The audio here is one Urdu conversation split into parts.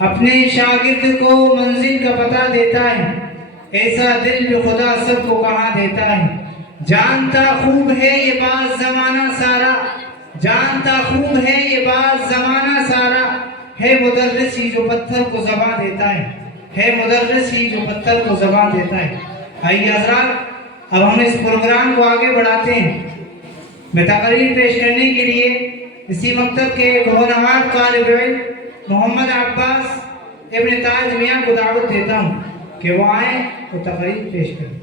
اپنے شاگرد کو منزل کا پتہ دیتا ہے، ایسا دل جو خدا سب کو کہاں دیتا ہے۔ جانتا خوب ہے یہ بات زمانہ سارا، جانتا خوب ہے یہ بات زمانہ سارا، ہے مدرس ہی جو پتھر کو زبان دیتا ہے مدرس ہی جو پتھر کو زبان دیتا ہے۔ آئیے حضرات، اب ہم اس پروگرام کو آگے بڑھاتے ہیں۔ میں تقریر پیش کرنے کے لیے اسی مکتب کے ہونہار طالب علم محمد عباس ابن تاج میاں کو دعوت دیتا ہوں کہ وہ آئیں اور تقریر پیش کریں۔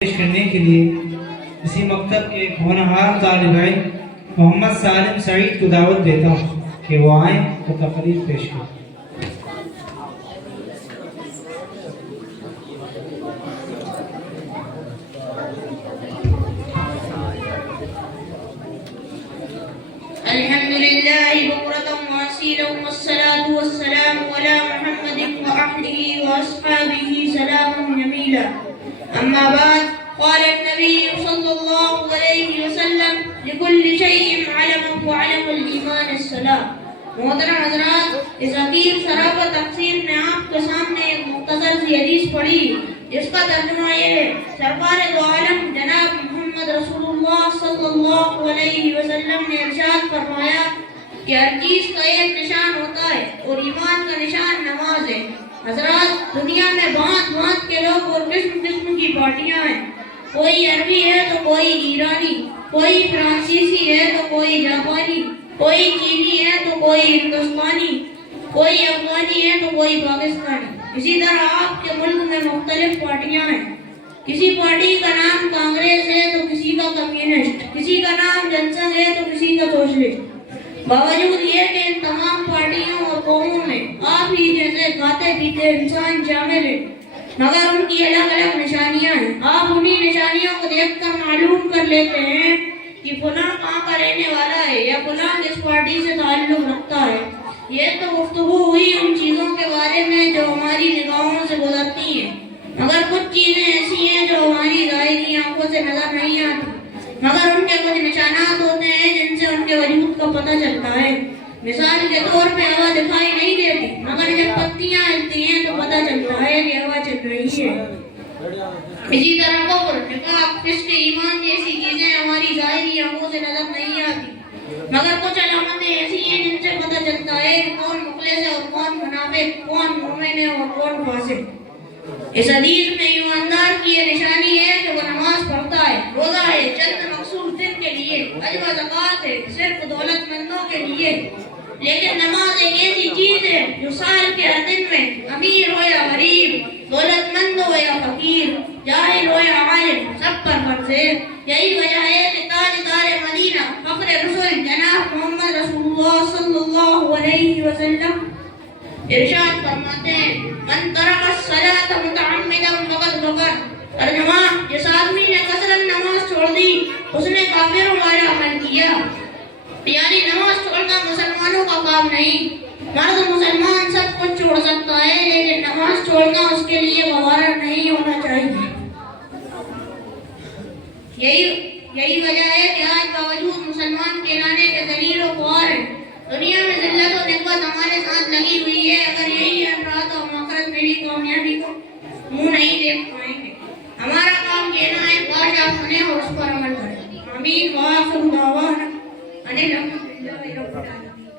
پیش کرنے کے لیے اسی مکتب کے ہونہار طالب علم محمد سالم سعید کو دعوت دیتا ہوں کہ وہ آئیں اور تقریر پیش کریں۔ الحمد لله بكرة وأصيلا والصلاة والسلام على محمد وأهله وأصحابه سلام جميلا. أما بعد، قال النبي صلى الله عليه وسلم لكل شيء علم وعلم الإيمان الصلاة. محترم حضرات، اس عقیب سراپا تقسیم میں آپ کے سامنے ایک مختصر سی حدیث پڑھی جس کا ترجمہ یہ ہے۔ سرکار دو عالم جناب محمد رسول اللہ صلی اللہ علیہ وسلم نے ارشاد فرمایا کہ ہر چیز کا ایک نشان ہوتا ہے اور ایمان کا نشان نماز ہے۔ حضرات، دنیا میں بھانت بھانت کے لوگ اور قسم قسم کی پارٹیاں ہیں۔ کوئی عربی ہے تو کوئی ایرانی، کوئی فرانسیسی ہے تو کوئی جاپانی، کوئی چینی ہے تو کوئی ہندوستانی، کوئی افغانی ہے تو کوئی پاکستانی۔ اسی طرح آپ کے ملک میں مختلف پارٹیاں ہیں۔ کسی پارٹی کا نام کانگریس ہے تو کسی کا کمیونسٹ، کسی کا نام جنسنگ ہے تو کسی کا سوشلسٹ۔ باوجود یہ کہ ان تمام پارٹیوں اور قوموں میں آپ ہی جیسے کھاتے پیتے انسان شامل ہیں، مگر ان کی الگ الگ نشانیاں ہیں۔ آپ انہی نشانیوں کو دیکھ کر معلوم کر لیتے ہیں کہ فلاں کہاں کا رہنے والا ہے یا فلاں کس پارٹی سے تعلق رکھتا ہے۔ یہ تو گفتگو ہوئی ان چیزوں کے بارے میں جو ہماری نگاہوں سے گزرتی ہیں، مگر کچھ چیزیں ایسی ہیں جو ہماری ظاہری آنکھوں سے نظر نہیں آتی، مگر ان کے کچھ نشانات ہوتے ہیں جن سے ان کے وجود کا پتہ چلتا ہے۔ مثال کے طور پہ ہوا دکھائی نہیں دیتی، مگر جب پتیاں ہلتی ہیں تو پتہ چلتا ہے کہ ہوا چل رہی ہے۔ اسی طرح کفر، نفاق، فسق، ایمان جیسی چیزیں ہماری ظاہری آنکھوں سے نظر نہیں آتی، مگر کچھ علامتیں ایسی ہیں جن سے پتہ چلتا ہے کہ کون مخلص ہے اور کون منافق، کون مومن ہے اور کون فاسق۔ اس حدیث میں ایماندار کی یہ نشانی ہے کہ وہ نماز پڑھتا ہے، روزہ ہے چند مخصوص دن کے لیے، حج و زکوٰۃ ہے صرف دولت مندوں کے لیے۔ لیکن نماز ایک ایسی چیز ہے جو سال کے ہر دن میں امیر ہو یا غریب، دولت مند ہو یا فقیر، جاہل ہو یا عالم، سب پر فرض ہے۔ یہی وجہ ہے کہ تاجدار مدینہ فخر رسول جناب محمد رسول اللہ صلی اللہ علیہ وسلم ارشاد فرماتے ہیں، من ترک الصلاۃ متعمدا فقد کفر۔ ترجمہ، جس آدمی نے کثرت نماز چھوڑ دی اس نے کافروں والا عمل کیا، یعنی نماز چھوڑنا مسلمانوں کا کام نہیں۔ مرد مسلمان سب کچھ چھوڑ سکتا ہے لیکن نماز چھوڑنا اس کے لیے گوارا نہیں ہونا چاہیے۔ یہی وجہ ہے کہ آج باوجود مسلمان کہلانے کے ذلیل و خوار ہیں، دنیا میں ذلت و نکبت ہمارے ساتھ لگی ہوئی ہے۔ اگر یہی افراد و مقصد میری کامیابی کو منہ نہیں دیکھ پائیں گے۔ ہمارا کام کہنا ہے کاش آپ سنیں اور اس پر عمل کریں۔ آمین وآخر دعوانا ان الحمد للہ رب العالمین۔